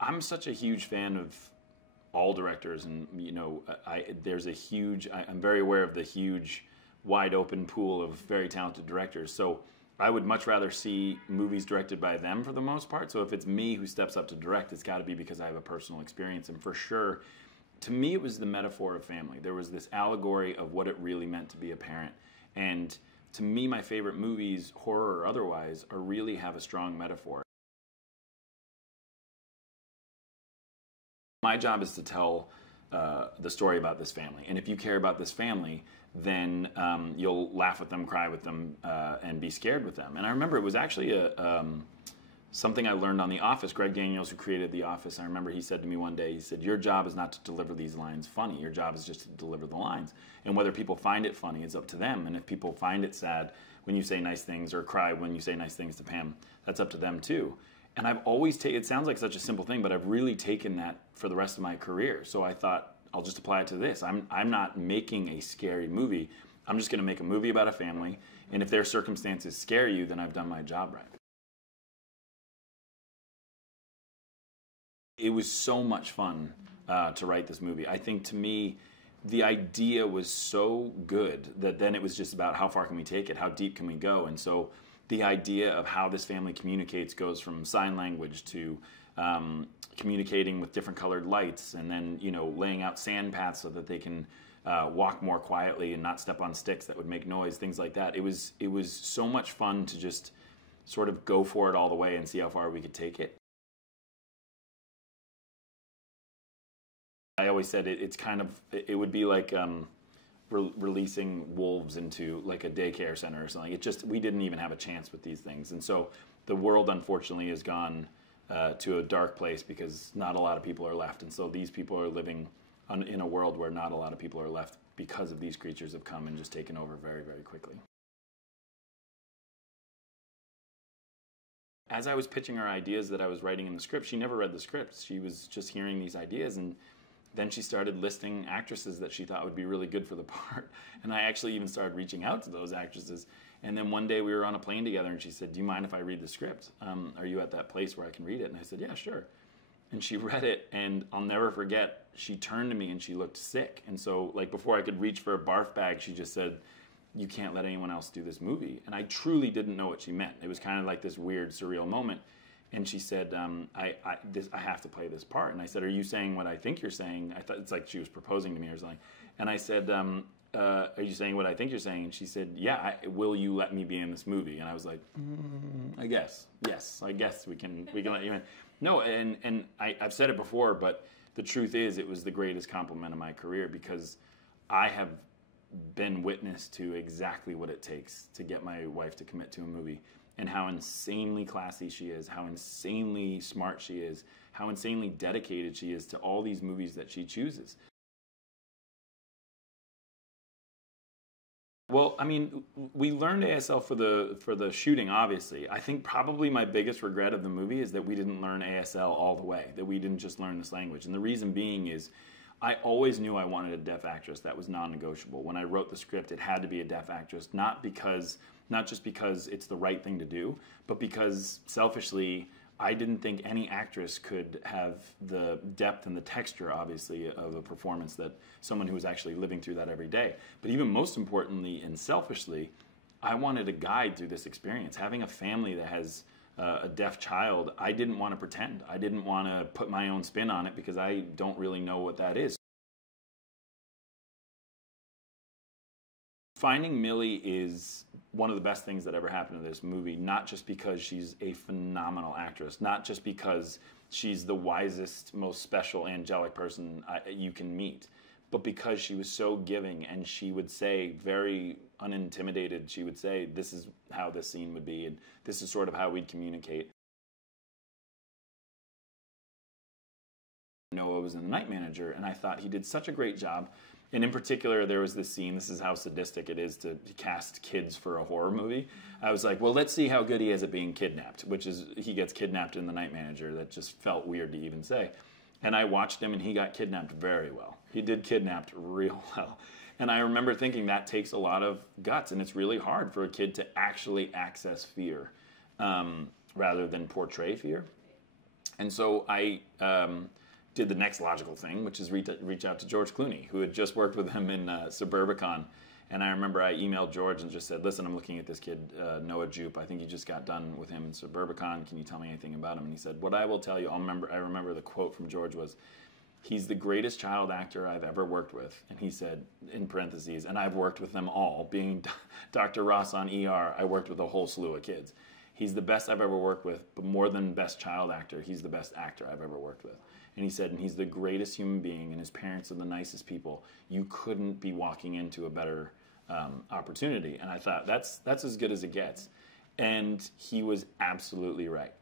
I'm such a huge fan of all directors, and you know, there's a huge. I'm very aware of the huge, wide open pool of very talented directors. So I would much rather see movies directed by them for the most part. So if it's me who steps up to direct, it's got to be because I have a personal experience, and for sure, to me, it was the metaphor of family. There was this allegory of what it really meant to be a parent, and to me, my favorite movies, horror or otherwise, are really have a strong metaphor. My job is to tell the story about this family. And if you care about this family, then you'll laugh with them, cry with them, and be scared with them. And I remember it was actually something I learned on The Office. Greg Daniels, who created The Office, I remember he said to me one day, he said, your job is not to deliver these lines funny. Your job is just to deliver the lines. And whether people find it funny is up to them. And if people find it sad when you say nice things or cry when you say nice things to Pam, that's up to them too. And I've always taken, it sounds like such a simple thing, but I've really taken that for the rest of my career. So I thought, I'll just apply it to this. I'm not making a scary movie. I'm just going to make a movie about a family. And if their circumstances scare you, then I've done my job right. It was so much fun to write this movie. I think to me, the idea was so good that then it was just about how far can we take it? How deep can we go? And so the idea of how this family communicates goes from sign language to communicating with different colored lights, and then, you know, laying out sand paths so that they can walk more quietly and not step on sticks that would make noise, things like that. It was so much fun to just sort of go for it all the way and see how far we could take it. I always said it's kind of, it would be like releasing wolves into like a daycare center or something. It just, we didn't even have a chance with these things. And so the world, unfortunately, has gone to a dark place because not a lot of people are left. And so these people are living in a world where not a lot of people are left because of these creatures have come and just taken over very, very quickly. As I was pitching her ideas that I was writing in the script, she never read the script. She was just hearing these ideas, and then she started listing actresses that she thought would be really good for the part. And I actually even started reaching out to those actresses. And then one day we were on a plane together, and she said, do you mind if I read the script? Are you at that place where I can read it? And I said, yeah, sure. And she read it, and I'll never forget, she turned to me and she looked sick. And so, like, before I could reach for a barf bag, she just said, you can't let anyone else do this movie. And I truly didn't know what she meant. It was kind of like this weird, surreal moment. And she said, I have to play this part. And I said, are you saying what I think you're saying? I thought it's like she was proposing to me or something. And I said, are you saying what I think you're saying? And she said, yeah, will you let me be in this movie? And I was like, I guess. Yes, I guess we can let you in. No, and I've said it before, but the truth is it was the greatest compliment of my career, because I have been witness to exactly what it takes to get my wife to commit to a movie, and how insanely classy she is, how insanely smart she is, how insanely dedicated she is to all these movies that she chooses. Well, I mean, we learned ASL for the shooting, obviously. I think probably my biggest regret of the movie is that we didn't learn ASL all the way, that we didn't just learn this language. And the reason being is I always knew I wanted a deaf actress. That was non-negotiable. When I wrote the script, it had to be a deaf actress, not just because it's the right thing to do, but because selfishly, I didn't think any actress could have the depth and the texture, obviously, of a performance that someone who was actually living through that every day. But even most importantly and selfishly, I wanted a guide through this experience. Having a family that has a deaf child, I didn't want to pretend. I didn't want to put my own spin on it because I don't really know what that is. Finding Millie is one of the best things that ever happened to this movie, not just because she's a phenomenal actress, not just because she's the wisest, most special, angelic person you can meet, but because she was so giving, and she would say, very unintimidated, she would say, this is how this scene would be, and this is sort of how we'd communicate. Noah was in The Night Manager, and I thought he did such a great job. And in particular, there was this scene, this is how sadistic it is to cast kids for a horror movie. I was like, well, let's see how good he is at being kidnapped, which is, he gets kidnapped in The Night Manager. That just felt weird to even say. And I watched him, and he got kidnapped very well. He did kidnapped real well. And I remember thinking that takes a lot of guts, and it's really hard for a kid to actually access fear rather than portray fear. And so I did the next logical thing, which is reach out to George Clooney, who had just worked with him in Suburbicon. And I remember I emailed George and just said, listen, I'm looking at this kid, Noah Jupe. I think you just got done with him in Suburbicon. Can you tell me anything about him? And he said, what I will tell you, I remember the quote from George was, he's the greatest child actor I've ever worked with. And he said, in parentheses, and I've worked with them all. Being Dr. Ross on ER, I worked with a whole slew of kids. He's the best I've ever worked with, but more than best child actor, he's the best actor I've ever worked with. And he said, and he's the greatest human being, and his parents are the nicest people. You couldn't be walking into a better opportunity. And I thought, that's as good as it gets. And he was absolutely right.